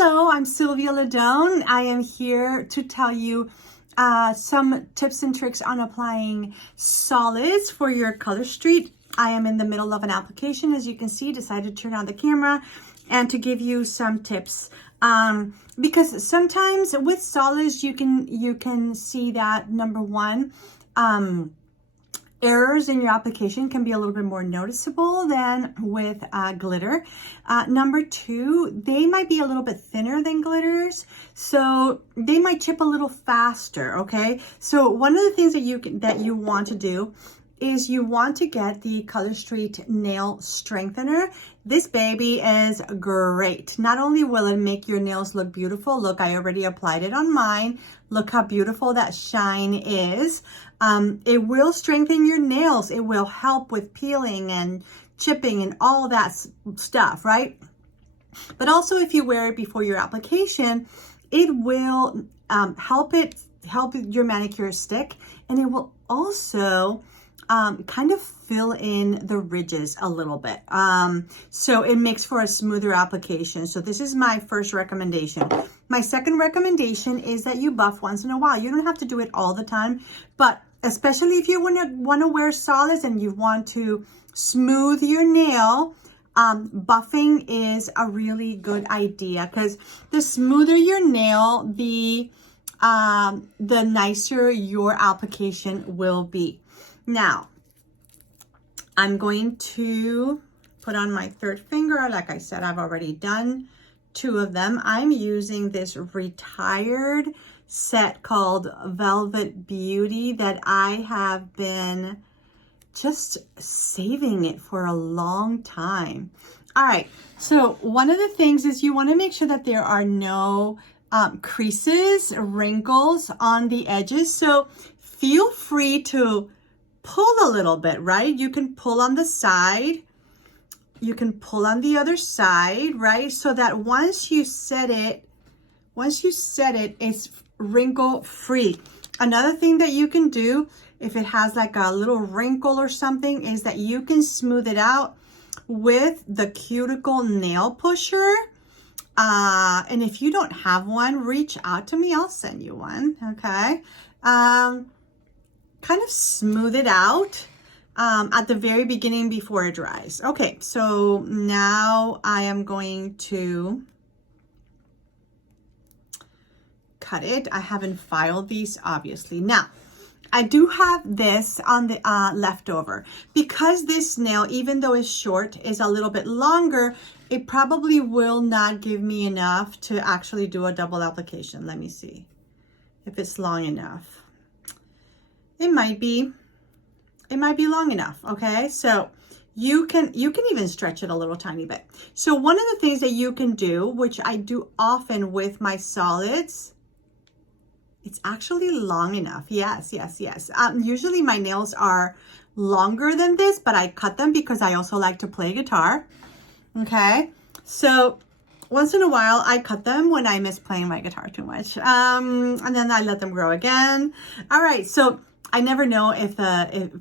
Hello, I'm Sylvia Ladone. I am here to tell you some tips and tricks on applying solids for your color street. I am in the middle of an application, as you can see, decided to turn on the camera and to give you some tips. Because sometimes with solids, you can see that number one, errors in your application can be a little bit more noticeable than with glitter. Number two, they might be a little bit thinner than glitters, so they might chip a little faster, okay? So one of the things that you want to do is you want to get the Color Street Nail Strengthener. This baby is great. Not only will it make your nails look beautiful, look, I already applied it on mine. Look how beautiful that shine is. It will strengthen your nails. It will help with peeling and chipping and all that stuff, right? But also if you wear it before your application, it will help your manicure stick, and it will also kind of fill in the ridges a little bit. So it makes for a smoother application. So this is my first recommendation. My second recommendation is that you buff once in a while. You don't have to do it all the time, but especially if you want to wear solids and you want to smooth your nail, buffing is a really good idea, because the smoother your nail, the nicer your application will be. Now, I'm going to put on my third finger. Like I said, I've already done 2 of them. I'm using this retired set called Velvet Beauty that I have been just saving it for a long time. All right, so one of the things is you want to make sure that there are no creases, wrinkles on the edges. So feel free to pull a little bit, right? You can pull on the side, you can pull on the other side, right? So that once you set it, it's wrinkle free. Another thing that you can do if it has like a little wrinkle or something is that you can smooth it out with the cuticle nail pusher. And if you don't have one, reach out to me, I'll send you one, okay? Kind of smooth it out at the very beginning before it dries. Okay, so now I am going to cut it. I haven't filed these, obviously. Now, I do have this on the leftover. Because this nail, even though it's short, is a little bit longer, it probably will not give me enough to actually do a double application. Let me see if it's long enough. It might be long enough, okay? So you can even stretch it a little tiny bit. So one of the things that you can do, which I do often with my solids, it's actually long enough. Yes. Usually my nails are longer than this, but I cut them because I also like to play guitar, okay? So once in a while, I cut them when I miss playing my guitar too much. And then I let them grow again. All right, so I never know if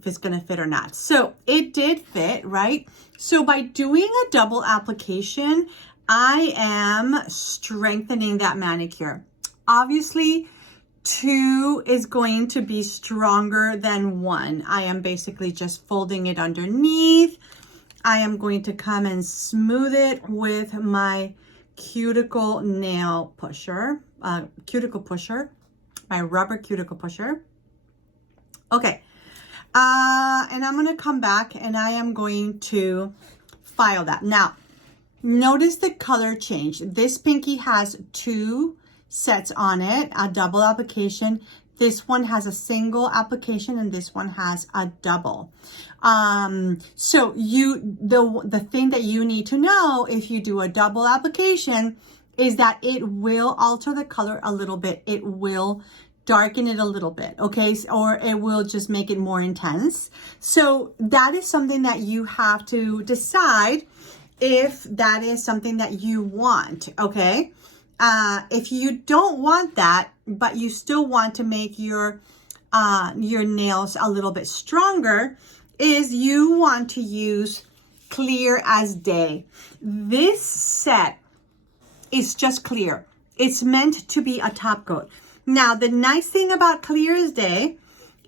it's gonna fit or not. So it did fit, right? So by doing a double application, I am strengthening that manicure. Obviously, 2 is going to be stronger than 1. I am basically just folding it underneath. I am going to come and smooth it with my cuticle nail pusher, my rubber cuticle pusher. Okay, and I'm going to come back and I am going to file that. Now, notice the color change. This pinky has 2 sets on it, a double application. This one has a single application and this one has a double. So the thing that you need to know if you do a double application is that it will alter the color a little bit. It will darken it a little bit, okay? Or it will just make it more intense. So that is something that you have to decide if that is something that you want, okay? If you don't want that, but you still want to make your nails a little bit stronger, is you want to use Clear as Day. This set is just clear. It's meant to be a top coat. Now, the nice thing about Clear as Day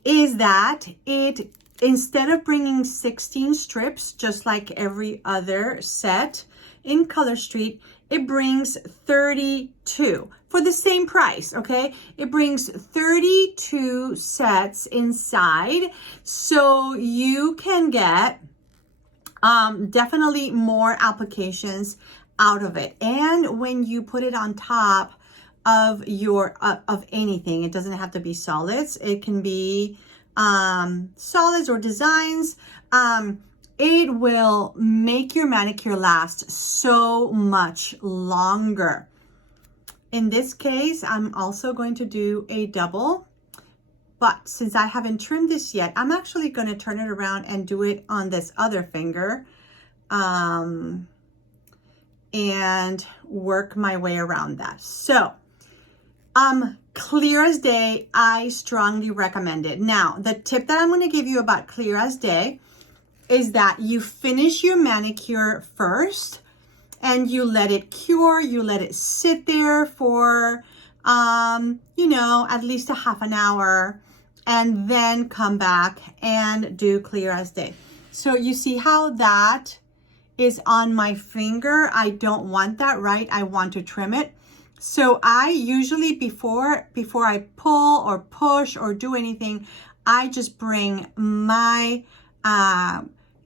is that it, instead of bringing 16 strips, just like every other set in Color Street, it brings 32 for the same price, okay? It brings 32 sets inside, so you can get definitely more applications out of it. And when you put it on top of your of anything, it doesn't have to be solids, it can be solids or designs, it will make your manicure last so much longer. In this case, I'm also going to do a double, but since I haven't trimmed this yet, I'm actually going to turn it around and do it on this other finger, and work my way around that. So, Clear as Day, I strongly recommend it. Now, the tip that I'm going to give you about Clear as Day is that you finish your manicure first and you let it cure, you let it sit there for, you know, at least a half an hour, and then come back and do Clear as Day. So you see how that is on my finger? I don't want that, right? I want to trim it. So I usually, before I pull or push or do anything, I just bring my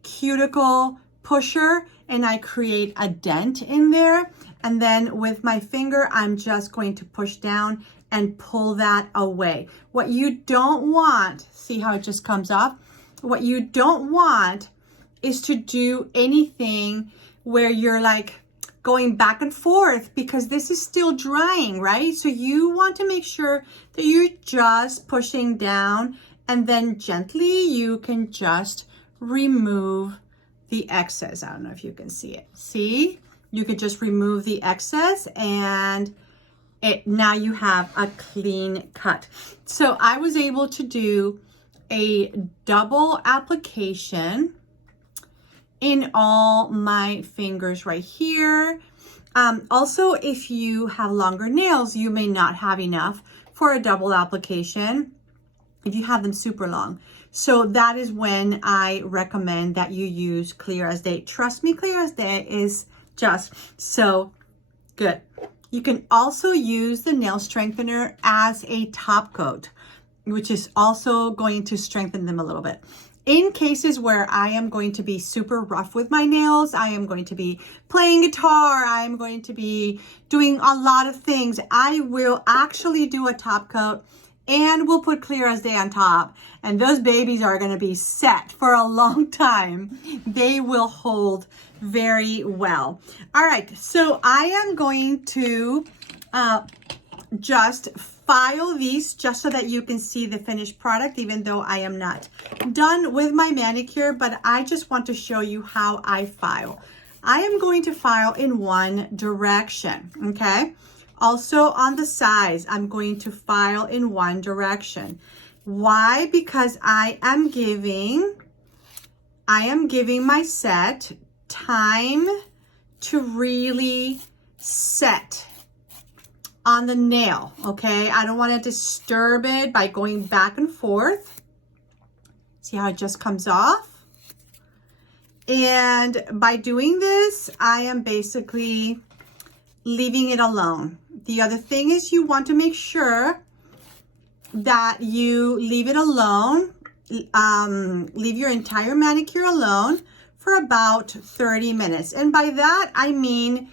cuticle pusher and I create a dent in there. And then with my finger, I'm just going to push down and pull that away. What you don't want, see how it just comes off? What you don't want is to do anything where you're like going back and forth, because this is still drying, right? So you want to make sure that you're just pushing down, and then gently you can just remove the excess. I don't know if you can see it. See? You could just remove the excess and now you have a clean cut. So I was able to do a double application in all my fingers right here. Also, if you have longer nails, you may not have enough for a double application if you have them super long. So that is when I recommend that you use Clear as Day. Trust me, Clear as Day is just so good. You can also use the nail strengthener as a top coat, which is also going to strengthen them a little bit. In cases where I am going to be super rough with my nails, I am going to be playing guitar, I am going to be doing a lot of things, I will actually do a top coat and we'll put Clear as Day on top. And those babies are going to be set for a long time. They will hold very well. All right, so I am going to just file these just so that you can see the finished product, even though I am not done with my manicure, but I just want to show you how I file. I am going to file in one direction, okay? Also on the sides, I'm going to file in one direction. Why? Because I am giving my set time to really set on the nail, okay? I don't want to disturb it by going back and forth. See how it just comes off? And by doing this, I am basically leaving it alone. The other thing is you want to make sure that you leave it alone, leave your entire manicure alone for about 30 minutes. And by that, I mean,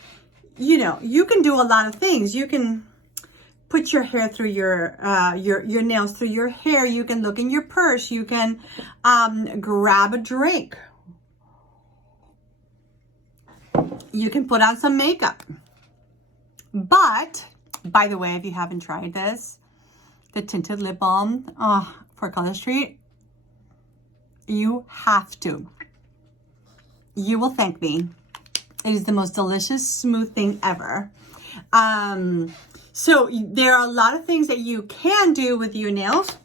you know, you can do a lot of things. You can put your hair through your nails through your hair. You can look in your purse. You can grab a drink. You can put on some makeup. But, by the way, if you haven't tried this, the tinted lip balm for Color Street, you have to. You will thank me. It is the most delicious, smooth thing ever. So there are a lot of things that you can do with your nails.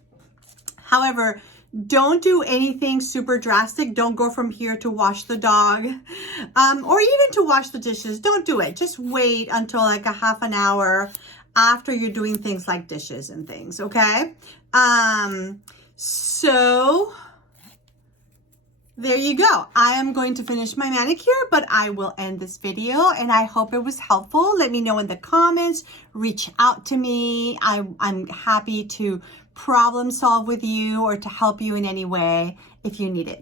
However, Don't do anything super drastic. Don't go from here to wash the dog, or even to wash the dishes. Don't do it. Just wait until like a half an hour after you're doing things like dishes and things, okay? So there you go. I am going to finish my manicure, but I will end this video, and I hope it was helpful. Let me know in the comments. Reach out to me. I'm happy to problem solve with you or to help you in any way if you need it.